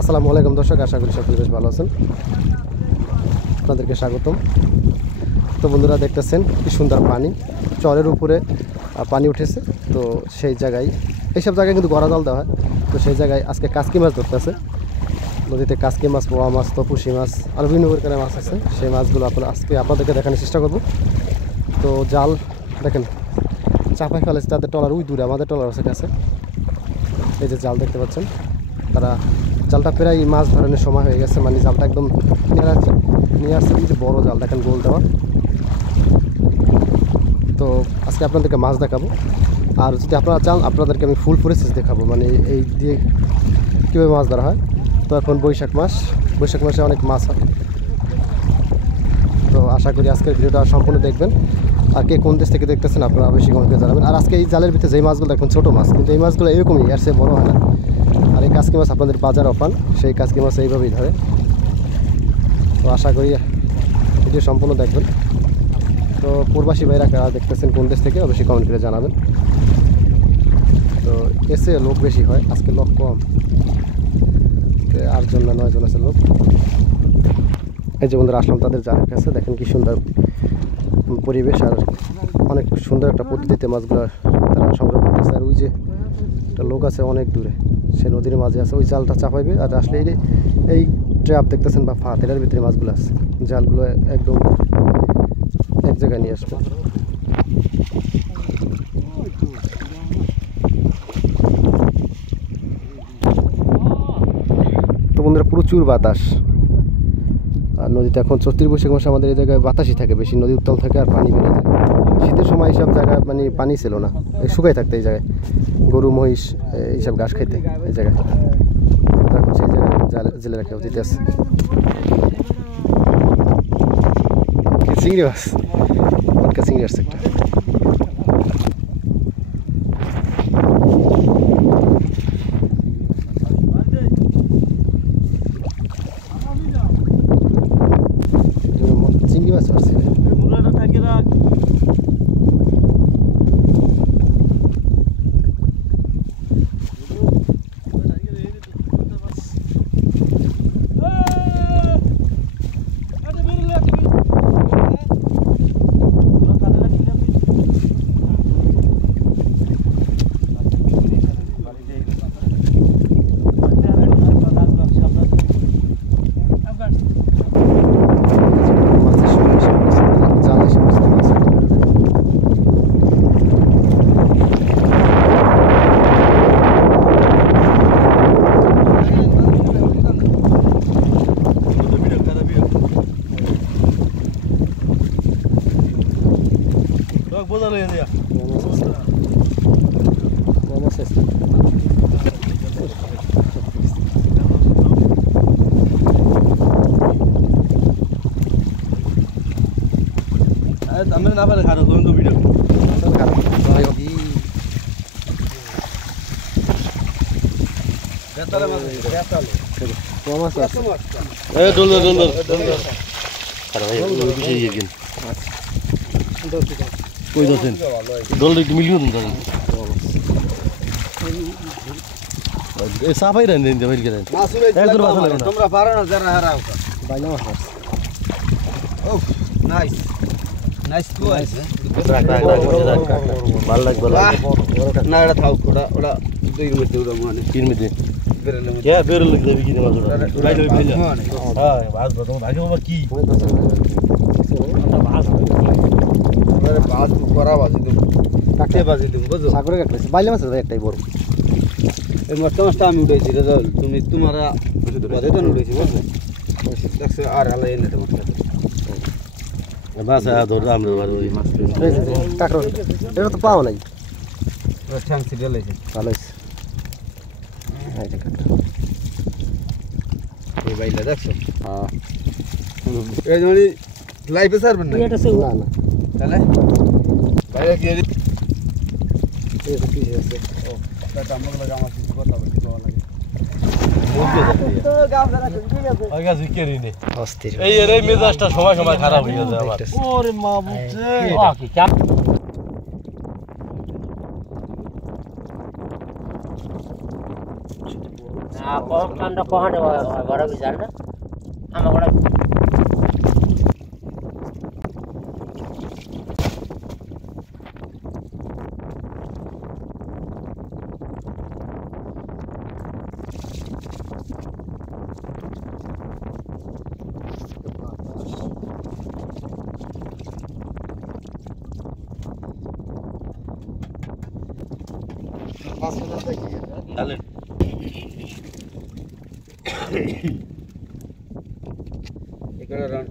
আসসালামু আলাইকুম দর্শক, আশা করি সকলে বেশ ভালো আছেন। আপনাদেরকে স্বাগতম। তো বন্ধুরা, দেখতেছেন কি সুন্দর পানি, চরের উপরে পানি উঠেছে। তো সেই জায়গায়, এইসব জায়গায় কিন্তু গড়া জাল দেওয়া হয়। তো সেই জায়গায় আজকে কাসকি মাছ ধরতেছে নদীতে। কাসকি মাছ, পোয়া মাছ, তপুসি মাছ, আর বিভিন্ন প্রকারের মাছ আছে। সেই মাছগুলো আজকে আপনাদেরকে দেখানোর চেষ্টা করব। তো জাল দেখেন চাপাই ফেলেছে তাদের টলার ওই দূরে, আমাদের টলার আছে কাছে। এই যে জাল দেখতে পাচ্ছেন, তারা জালটা প্রায় মাছ ধরানোর সময় হয়ে গেছে, মানে জালটা একদম নিয়ে আসছে। এই যে বড় জাল দেখেন, গোল দেওয়া। তো আজকে আপনাদেরকে মাছ দেখাবো, আর যদি আপনারা চান আপনাদেরকে আমি ফুল প্রসেস দেখাবো, মানে এই দিয়ে কীভাবে মাছ ধরা হয়। তো এখন বৈশাখ মাসে অনেক মাছ হয়। তো আশা করি আজকের ভিডিওটা সম্পূর্ণ দেখবেন। আর কে কোন দেশ থেকে দেখতেছেন আপনারা বেশি কমেন্টে জানাবেন। আর আজকে এই জালের ভিতরে যেই মাছগুলো দেখবেন ছোটো মাছ, কিন্তু এই মাছগুলো এরকমই, এর চেয়ে বড়ো হয় না। আর এই কাসকি মাছ আপনাদের বাজার অফান, সেই কাসকি মাছ এইভাবেই ধরে। তো আশা করি ভিডিও সম্পূর্ণ দেখবেন। তো প্রবাসী ভাইরা কারা দেখতেছেন কোন দেশ থেকে অবশ্যই কমেন্ট করে জানাবেন। তো এসে লোক বেশি হয়, আজকে লোক কম, 8 জন না 9 জন আছে লোক। এই যে বন্ধুরা আসলাম তাদের জালের কাছে, দেখেন কি সুন্দর পরিবেশ, আর অনেক সুন্দর একটা পদ্ধতিতে মাছগুলো তারা সংগ্রহ করতেছে। আর ওই যে একটা লোক আছে অনেক দূরে, সে নদীর মাঝে আছে, ওই জালটা চাপাইবে। আর আসলে এই ট্র্যাপ দেখতেছেন বা ফাঁদ, এটার ভিতরে মাছগুলো আছে। জালগুলো একদম এক জায়গায় নিয়ে আসবে। তো বন্ধুরা, প্রচুর বাতাস। আর নদীতে এখন চৈত্র বৈশাখ মাসে আমাদের এই জায়গায় বাতাসই থাকে বেশি, নদী উত্তাল থাকে আর পানি বেড়ে যায়। শীতের সময় এইসব জায়গায় মানে পানি ছিল না, শুকাই থাকতো এই জায়গায়, গরু মহিষ এইসব ঘাস খাইতে এই জায়গায়। এখন সেই জায়গায় জেলে রাখা উচিত আছে। চিংড়ি মাছ, চিংড়ি আসছে একটা। চিংড়ি মাছ আসছে। বোঝা লইয়া দিয়া আমি না পারে খারাপ তুমি তো ভিডিও সাফাই রান দিন তোমরা পারো না যারা হারাও নাইস নাইস টু আছে ভালো লাগবে না। এটা থাও ওটা দুই মিনিট ওটা মানে 3 মিনিট কে বেরল লাগবে কি মাছ ওটা বাইরে ফেলে হ্যাঁ বাস বন্ধ আগে বাবা কি বাস আরে বাস করা বাজে তুমি কাকে বাজে তুমি বুঝো সাগরে কাটছে বাইলে মাছ ভাই একটাই বড়। এই মাছটা আমি উঠাইছি রেজাল, তুমি তোমারা বাজে তো উঠাইছি বুঝছো দেখছো আর আলাই এনে তোমার বাস ধর আমরা ওই মাছ কাকড় এটা তো পাও নাই, ঠ্যাং সিরিয়াল আছে ভালো আছে। এই যে কাকড় ওই বাইলে দেখছো হ্যাঁ এই জন্য লাইভে সারবেন না এটা সে না না তাহলে বাইরে কি এই তো পিছে আছে। ও এটা আমাকে লাগা আমার কিছু কথা বলতে ভালো লাগে তো গাব ধরা ঠিক আছে আগা জিকেরি নে অস্থির এই মেজাজটা সময় সময় খারাপ হয়ে যায় আমার। ওরে মা বুঝছে কি আমরা কখনো বড় বিচার না আমার তাহলে এখানে রান